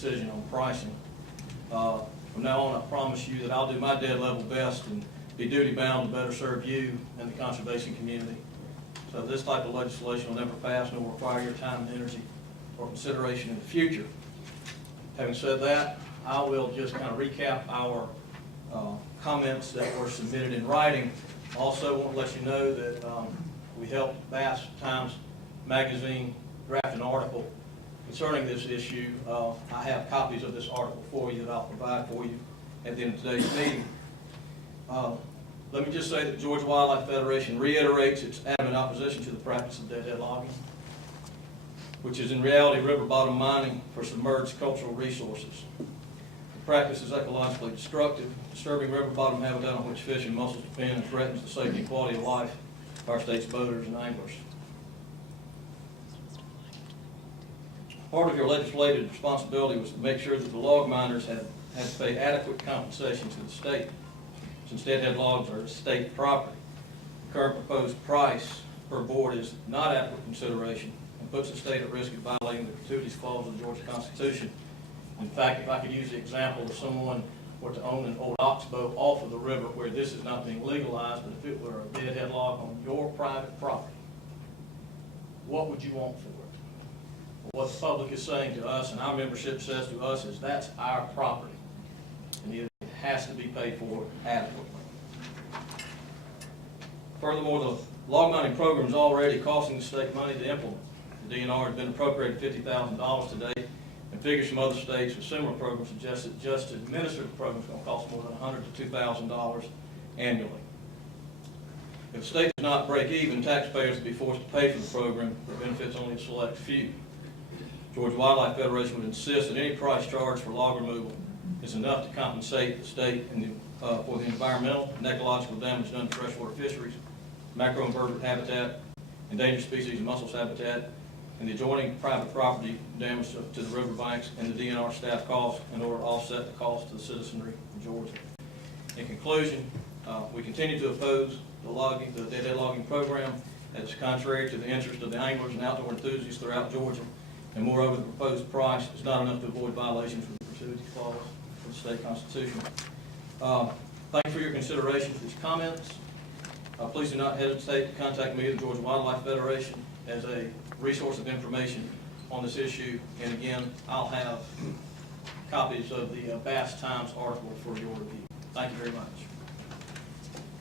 decision on pricing. From now on, I promise you that I'll do my dead level best and be duty bound to better serve you and the conservation community. So this type of legislation will never pass nor require your time and energy or consideration in the future. Having said that, I will just kind of recap our comments that were submitted in writing. Also want to let you know that we helped Bass Times Magazine draft an article concerning this issue. I have copies of this article for you that I'll provide for you at the end of today's meeting. Let me just say that the Georgia Wildlife Federation reiterates its adamant opposition to the practice of deadhead logging, which is in reality river bottom mining for submerged cultural resources. The practice is ecologically destructive, disturbing river bottom habitat on which fish and mussels depend, and threatens the safety and quality of life of our state's boaters and anglers. Part of your legislative responsibility was to make sure that the log miners had to pay adequate compensation to the state, since deadhead logs are state property. The current proposed price per board is not adequate consideration and puts the state at risk of violating the gratuities clause of the Georgia Constitution. In fact, if I could use the example of someone were to own an old oxbow off of the river where this is not being legalized, but if it were a deadhead log on your private property, what would you want for it? What the public is saying to us and our membership says to us is that's our property, and it has to be paid for adequately. Furthermore, the log mining program is already costing the state money to implement. The DNR has been appropriated $50,000 to date, and figures from other states with similar programs suggest that just to administer the program is going to cost more than $100,000 to $2,000 annually. If the state does not break even, taxpayers will be forced to pay for the program that benefits only a select few. Georgia Wildlife Federation would insist that any price charged for log removal is enough to compensate the state for the environmental and ecological damage done to freshwater fisheries, macroinvertebrate habitat, endangered species and mussels habitat, and the adjoining private property damage to the riverbanks, and the DNR staff costs in order to offset the cost to the citizenry of Georgia. In conclusion, we continue to oppose the deadhead logging program as it's contrary to the interest of the anglers and outdoor enthusiasts throughout Georgia. And moreover, the proposed price is not enough to avoid violations of the gratuity clause of the state constitution. Thank you for your consideration for these comments. Please do not hesitate to contact me, the Georgia Wildlife Federation, as a resource of information on this issue. And again, I'll have copies of the Bass Times article for your review. Thank you very much.